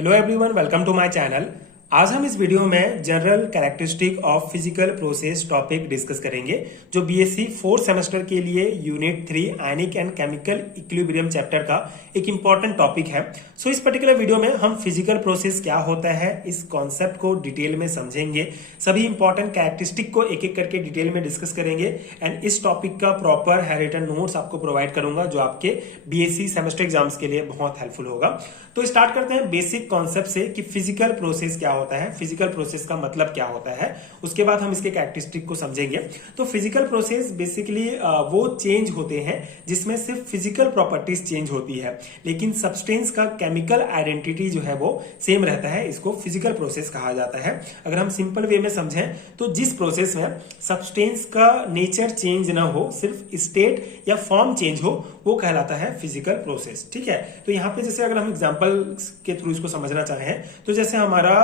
Hello everyone, welcome to my channel. आज हम इस वीडियो में general characteristic of physical process topic discuss करेंगे, जो बीएससी 4th सेमेस्टर के लिए unit 3 ionic and chemical equilibrium chapter का एक इंपॉर्टेंट टॉपिक है। सो इस पर्टिकुलर वीडियो में हम फिजिकल प्रोसेस क्या होता है इस कॉन्सेप्ट को डिटेल में समझेंगे, सभी इंपॉर्टेंट कैरेक्टरिस्टिक को एक एक करके डिटेल में डिस्कस करेंगे एंड इस टॉपिक का प्रॉपर हैंडरिटन नोट्स आपको प्रोवाइड करूंगा, जो आपके बीएससी सेमेस्टर एग्जाम्स के लिए बहुत हेल्पफुल होगा। तो स्टार्ट करते हैं बेसिक कॉन्सेप्ट से कि फिजिकल प्रोसेस क्या होता है, फिजिकल प्रोसेस का मतलब क्या होता है। उसके बाद हम इसके कैरेक्टरिस्टिक को समझेंगे। तो फिजिकल प्रोसेस बेसिकली वो चेंज होते हैं जिसमें सिर्फ फिजिकल प्रॉपर्टीज चेंज होती है, लेकिन सब्सटेंस का केमिकल आइडेंटिटी जो है वो सेम रहता है। इसको फिजिकल प्रोसेस कहा जाता है। अगर हम सिंपल वे में समझें तो जिस प्रोसेस में सब्सटेंस का नेचर चेंज ना हो, सिर्फ स्टेट या फॉर्म चेंज हो, वो कहलाता है फिजिकल प्रोसेस। ठीक है, तो यहाँ पे जैसे अगर हम एग्जांपल के थ्रू इसको समझना चाहें तो जैसे हमारा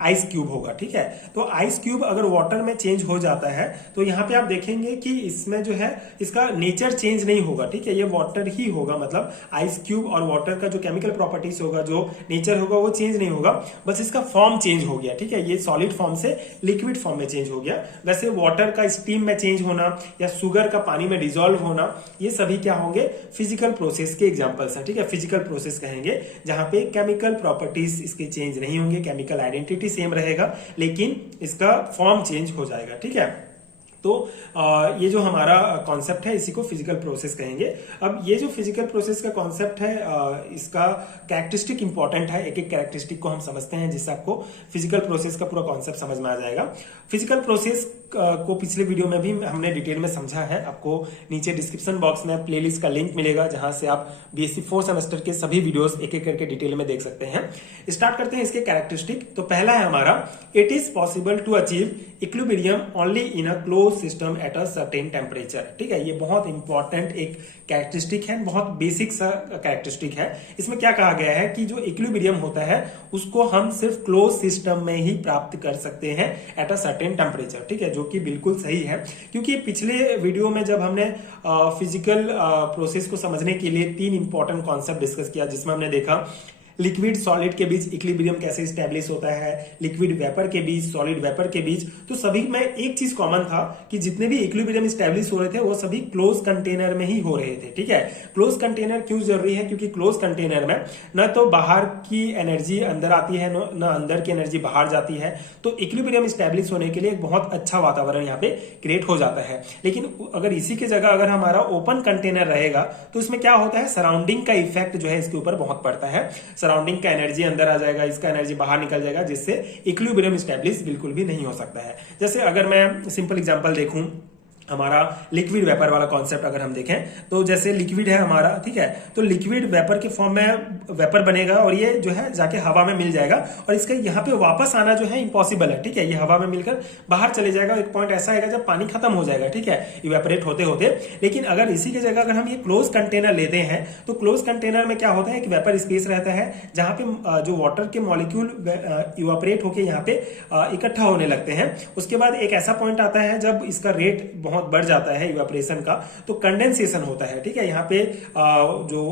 आइस क्यूब होगा। ठीक है, तो आइस क्यूब अगर वाटर में चेंज हो जाता है तो यहाँ पे आप देखेंगे कि इसमें जो है इसका नेचर चेंज नहीं होगा। ठीक है, ये वाटर ही होगा, मतलब आइस क्यूब और वाटर का जो केमिकल प्रॉपर्टीज होगा, जो नेचर होगा, वो चेंज नहीं होगा, बस इसका फॉर्म चेंज हो गया। ठीक है, ये सॉलिड फॉर्म से लिक्विड फॉर्म में चेंज हो गया। वैसे वाटर का स्टीम में चेंज होना या शुगर का पानी में डिजोल्व होना, ये सभी क्या होंगे, फिजिकल प्रोसेस के एग्जांपल्स हैं। ठीक है, फिजिकल प्रोसेस कहेंगे जहां पे केमिकल प्रॉपर्टीज इसके चेंज नहीं होंगे, केमिकल आइडेंटिटी सेम रहेगा, लेकिन इसका फॉर्म चेंज हो जाएगा। ठीक है, तो ये जो हमारा कॉन्सेप्ट है इसी को फिजिकल प्रोसेस कहेंगे। अब ये जो फिजिकल प्रोसेस का कॉन्सेप्ट है, इसका कैरेक्टरिस्टिक इंपॉर्टेंट है। एक एक कैरेक्टरिस्टिक को हम समझते हैं जिससे आपको फिजिकल प्रोसेस का पूरा कॉन्सेप्ट समझ में आ जाएगा। फिजिकल प्रोसेस को पिछले वीडियो में भी हमने डिटेल में समझा है। आपको नीचे डिस्क्रिप्शन बॉक्स में प्लेलिस्ट का लिंक मिलेगा, जहां से आप बीएससी 4th सेमेस्टर के सभी वीडियोस एक एक करके डिटेल में देख सकते हैं। स्टार्ट करते हैं इसके कैरेक्टरिस्टिक। तो पहला है हमारा, it is possible to achieve equilibrium only in a close system at a certain temperature. ठीक है, ये बहुत इंपॉर्टेंट एक कैरेक्टरिस्टिक है, बहुत बेसिक सा कैरेक्टरिस्टिक है। इसमें क्या कहा गया है कि जो इक्विलिब्रियम होता है उसको हम सिर्फ क्लोज सिस्टम में ही प्राप्त कर सकते हैं एट अ सर्टेन टेम्परेचर। ठीक है, जो कि बिल्कुल सही है, क्योंकि पिछले वीडियो में जब हमने फिजिकल प्रोसेस को समझने के लिए 3 इंपॉर्टेंट कॉन्सेप्ट डिस्कस किया, जिसमें हमने देखा लिक्विड सॉलिड के बीच इक्विलिब्रियम कैसे स्टैब्लिश होता है, लिक्विड वेपर के बीच, सॉलिड वेपर के बीच। तो सभी में एक चीज कॉमन था कि जितने भी इक्विलिब्रियम स्टैब्लिश हो रहे थे वो सभी क्लोज कंटेनर में ही हो रहे थे। ठीक है, क्लोज कंटेनर क्यों जरूरी है, क्योंकि क्लोज कंटेनर में न तो बाहर की एनर्जी अंदर आती है, न अंदर की एनर्जी बाहर जाती है। तो इक्विलिब्रियम स्टैब्लिश होने के लिए एक बहुत अच्छा वातावरण यहाँ पे क्रिएट हो जाता है। लेकिन अगर इसी की जगह अगर हमारा ओपन कंटेनर रहेगा तो इसमें क्या होता है, सराउंडिंग का इफेक्ट जो है इसके ऊपर बहुत पड़ता है। सराउंडिंग का एनर्जी अंदर आ जाएगा, इसका एनर्जी बाहर निकल जाएगा, जिससे इक्विलिब्रियम स्टैब्लिश बिल्कुल भी नहीं हो सकता है। जैसे अगर मैं सिंपल एग्जांपल देखूं, हमारा लिक्विड वेपर वाला कॉन्सेप्ट अगर हम देखें तो जैसे लिक्विड है हमारा, ठीक है, तो लिक्विड वेपर के फॉर्म में वेपर बनेगा और ये जो है जाके हवा में मिल जाएगा और इसका यहाँ पे वापस आना जो है इम्पॉसिबल है। ठीक है, ये हवा में मिलकर बाहर चले जाएगा। एक पॉइंट ऐसा आएगा जब पानी खत्म हो जाएगा, ठीक है, इवेपोरेट होते होते। लेकिन अगर इसी की जगह अगर हम ये क्लोज कंटेनर लेते हैं तो क्लोज कंटेनर में क्या होता है, एक वेपर स्पेस रहता है जहां पे जो वाटर के मॉलिक्यूल इवेपोरेट होकर यहाँ पे इकट्ठा होने लगते हैं। उसके बाद एक ऐसा पॉइंट आता है जब इसका रेट बहुत बढ़ जाता है इवेपोरेशन का, तो कंडेंसेशन होता है। ठीक है, यहाँ पे जो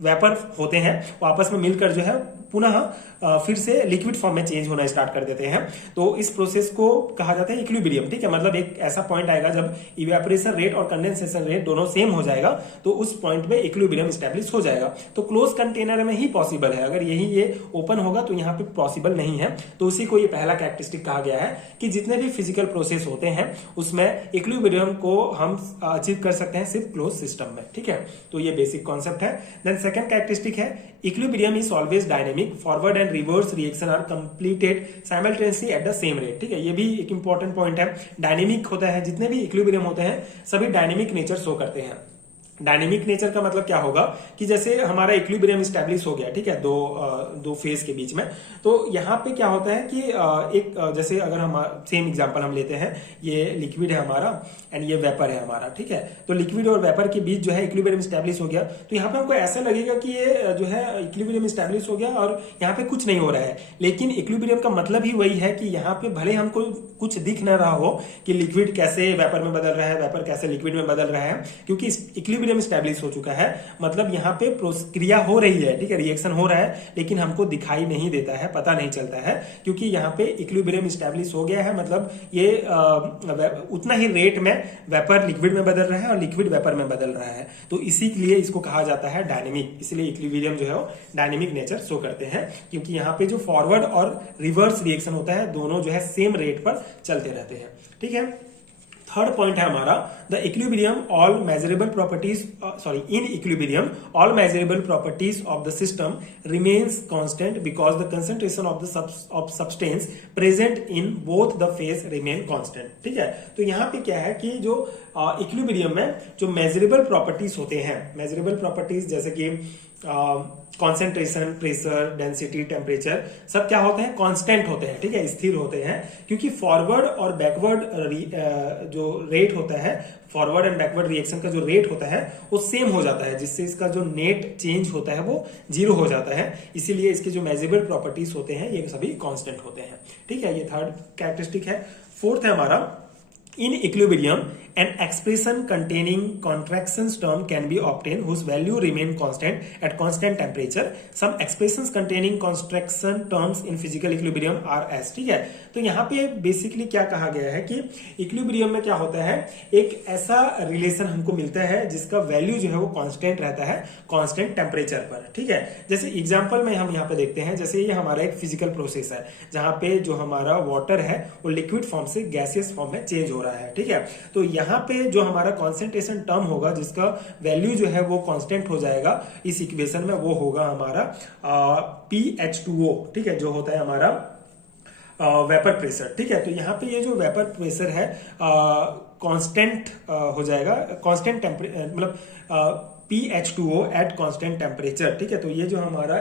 वेपर होते हैं वो आपस में मिलकर जो है पुनः फिर से लिक्विड फॉर्म में चेंज होना स्टार्ट कर देते हैं। तो इस प्रोसेस को कहा जाता है इक्विलिब्रियम। ठीक है, मतलब एक ऐसा पॉइंट आएगा जब इवेपोरेशन रेट और कंडेंसेशन रेट दोनों सेम हो जाएगा, तो उस पॉइंट में इक्विलिब्रियम स्टैब्लिश हो जाएगा। तो क्लोज कंटेनर में ही पॉसिबल है, अगर यही ये ओपन होगा तो यहाँ पे पॉसिबल नहीं है। तो उसी को ये पहला कैरेक्टरिस्टिक कहा गया है कि जितने भी फिजिकल प्रोसेस होते हैं उसमें इक्विलिब्रियम को हम अचीव कर सकते हैं सिर्फ क्लोज सिस्टम में। ठीक है, तो ये बेसिक कॉन्सेप्ट है। देन सेकंड कैरेक्टरिस्टिक है, equilibrium is always dynamic, forward and reverse reaction are completed simultaneously at the same rate. ठीक है, ये भी एक इंपॉर्टेंट पॉइंट है। डायनेमिक होता है, जितने भी इक्विलिब्रियम होते हैं सभी डायनेमिक नेचर शो करते हैं। डायनेमिक नेचर का मतलब क्या होगा कि जैसे हमारा इक्विलिब्रियम स्टैब्लिश हो गया, ठीक है, दो फेज के बीच में, तो यहाँ पे क्या होता है कि एक जैसे अगर हम सेम एग्जांपल हम लेते हैं, ये लिक्विड है हमारा एंड ये वेपर है हमारा। ठीक है, तो लिक्विड और वेपर के बीच जो है इक्विलिब्रियम स्टैब्लिश हो गया, तो यहाँ पे हमको ऐसा लगेगा कि ये जो है इक्विलिब्रियम स्टैब्लिश हो गया और यहाँ पे कुछ नहीं हो रहा है। लेकिन इक्विलिब्रियम का मतलब ही वही है कि यहाँ पे भले हमको कुछ दिख न रहा हो कि लिक्विड कैसे वेपर में बदल रहा है, वेपर कैसे लिक्विड में बदल रहा है, क्योंकि इक्विलिब्रियम इक्विलिब्रियम स्टैब्लिश हो चुका है, मतलब यहाँ पे क्रिया हो रही है, ठीक है, रिएक्शन हो रहा है, लेकिन हमको दिखाई नहीं देता है, पता नहीं चलता है, क्योंकि यहाँ पे इक्विलिब्रियम स्टैब्लिश हो गया है। मतलब ये उतना ही रेट में वेपर लिक्विड में बदल रहा है और लिक्विड वेपर में बदल रहा है, तो इसी के लिए इसको कहा जाता है डायनेमिक। इसलिए इक्विलिब्रियम जो है वो डायनेमिक नेचर शो करते हैं, क्योंकि यहाँ पे जो फॉरवर्ड और रिवर्स रिएक्शन होता है दोनों जो है सेम रेट पर चलते रहते हैं, ठीक है। थर्ड पॉइंट है हमारा, the equilibrium all measurable properties in equilibrium all measurable properties of the system remains constant because the concentration of substance present in both the phase remain constant, ठीक है। तो यहाँ पे क्या है कि जो इक्विलिब्रियम में जो मेजरेबल प्रॉपर्टीज होते हैं, मेजरेबल प्रॉपर्टीज जैसे कि कॉन्सेंट्रेशन, प्रेशर, डेंसिटी, टेम्परेचर, सब क्या होते हैं, कांस्टेंट होते हैं, ठीक है, स्थिर होते हैं, क्योंकि फॉरवर्ड और बैकवर्ड जो रेट होता है, फॉरवर्ड एंड बैकवर्ड रिएक्शन का जो रेट होता है वो सेम हो जाता है, जिससे इसका जो नेट चेंज होता है वो 0 हो जाता है। इसीलिए इसके जो मेजरेबल प्रॉपर्टीज होते हैं ये सभी कांस्टेंट होते हैं, ठीक है। ये थर्ड कैरेक्टरिस्टिक है। फोर्थ है हमारा, in equilibrium an expression containing contractions term can be obtained whose value remain constant at constant temperature. Some expressions containing contraction terms in physical equilibrium are as, ठीक है। तो यहाँ पे बेसिकली क्या कहा गया है कि इक्विलिब्रियम में क्या होता है, एक ऐसा रिलेशन हमको मिलता है जिसका वैल्यू जो है वो कांस्टेंट रहता है कांस्टेंट टेम्परेचर पर, ठीक है। जैसे एग्जांपल में हम यहाँ पे देखते हैं, जैसे ये हमारा एक फिजिकल प्रोसेस है जहां पे जो हमारा वाटर है वो लिक्विड फॉर्म से गैसियस फॉर्म में चेंज हो रहा है, ठीक है। तो यहाँ पे जो हमारा कॉन्सेंट्रेशन टर्म होगा जिसका वैल्यू जो है वो कांस्टेंट हो जाएगा इस इक्वेशन में, वो होगा हमारा PH2O, ठीक है, जो होता है हमारा वेपर प्रेशर, ठीक है। तो यहाँ पे ये जो वेपर प्रेशर है कांस्टेंट हो जाएगा, कांस्टेंट मतलब PH2O एट कांस्टेंट टेम्परेचर, ठीक है। तो ये जो हमारा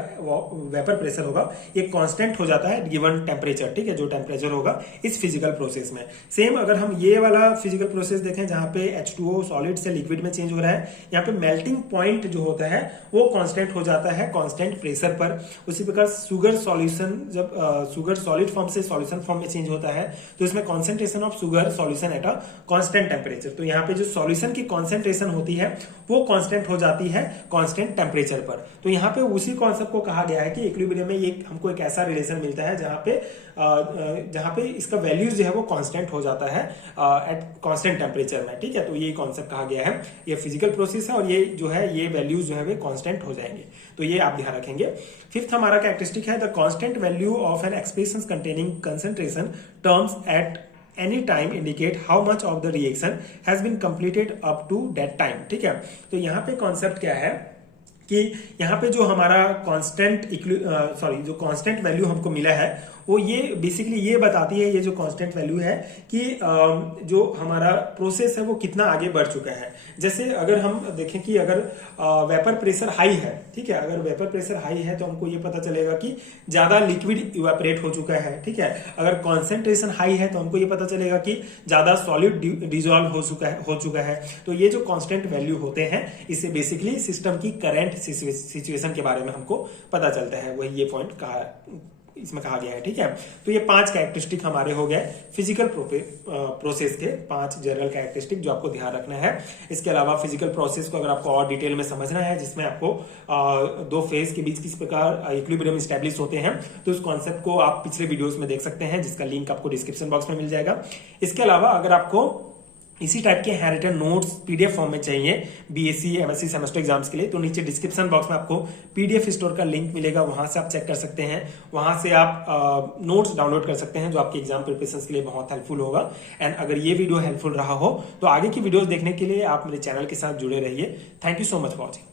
वेपर प्रेशर होगा ये कांस्टेंट हो जाता है गिवन टेम्परेचर, ठीक है, जो टेम्परेचर होगा इस फिजिकल प्रोसेस में। सेम अगर हम ये वाला फिजिकल प्रोसेस देखें जहां पे H2O सॉलिड से लिक्विड में चेंज हो रहा है, यहाँ पे मेल्टिंग पॉइंट जो होता है वो कांस्टेंट हो जाता है कांस्टेंट प्रेशर पर। उसी प्रकार शुगर सॉल्यूशन, जब शुगर सॉलिड फॉर्म से सॉल्यूशन फॉर्म में चेंज होता है तो इसमें concentration of sugar solution at a constant temperature, तो यहाँ पे जो सॉल्यूशन की कॉन्सेंट्रेशन होती है वो कांस्टेंट हो जाती है कांस्टेंट टेम्परेचर पर। तो यहाँ पे उसी कॉन्सेप्ट को कहा गया है कि इक्विलिब्रियम में ये हमको एक ऐसा रिलेशन मिलता है जहाँ पे इसका वैल्यू जो है वो कांस्टेंट हो जाता है एट कांस्टेंट टेम्परेचर में, ठीक है। तो ये कॉन्सेप्ट कहा गया है, ये फिजिकल प्रोसेस है और ये जो है ये वैल्यूज जो है वे कांस्टेंट हो जाएंगे, तो ये आप ध्यान रखेंगे। फिफ्थ हमारा कैरेक्टरिस्टिक है, the constant value of an expression containing concentration terms at any time indicate how much of the reaction has been completed up to that time, ठीक है। तो यहाँ पे कॉन्सेप्ट क्या है कि यहाँ पे जो हमारा जो कांस्टेंट वैल्यू हमको मिला है वो ये बेसिकली ये बताती है, ये जो कांस्टेंट वैल्यू है कि जो हमारा प्रोसेस है वो कितना आगे बढ़ चुका है। जैसे अगर हम देखें कि अगर वेपर प्रेशर हाई है, ठीक है, अगर वेपर प्रेशर हाई है तो हमको ये पता चलेगा कि ज्यादा लिक्विड इवेपोरेट हो चुका है, ठीक है। अगर कॉन्सेंट्रेशन हाई है तो हमको ये पता चलेगा कि ज्यादा सॉलिड डिजोल्व हो चुका है। तो ये जो कांस्टेंट वैल्यू होते हैं इससे बेसिकली सिस्टम की करंट सिचुएशन के बारे में हमको पता चलता है, वही ये पॉइंट इसमें कहा गया है, ठीक है। तो ये 5 कैरेक्टरिस्टिक हमारे हो गए फिजिकल प्रोसेस के, 5 जनरल कैरेक्टरिस्टिक जो आपको ध्यान रखना है। इसके अलावा फिजिकल प्रोसेस को अगर आपको और डिटेल में समझना है, जिसमें आपको 2 फेज के बीच किस प्रकार इक्विलिब्रियम एस्टैब्लिश होते हैं, तो उस कॉन्सेप्ट को आप पिछले वीडियोस में देख सकते हैं, जिसका लिंक आपको डिस्क्रिप्शन बॉक्स में मिल जाएगा। इसके अलावा अगर आपको इसी टाइप के हैंडरिटन नोट्स पीडीएफ फॉर्म में चाहिए बीएससी एमएससी सेमेस्टर एग्जाम्स के लिए, तो नीचे डिस्क्रिप्शन बॉक्स में आपको पीडीएफ स्टोर का लिंक मिलेगा, वहां से आप चेक कर सकते हैं, वहां से आप नोट्स डाउनलोड कर सकते हैं जो आपके एग्जाम प्रिपरेशन के लिए बहुत हेल्पफुल होगा। एंड अगर ये वीडियो हेल्पफुल रहा हो तो आगे की वीडियोस देखने के लिए आप मेरे चैनल के साथ जुड़े रहिए। Thank you so much for watching.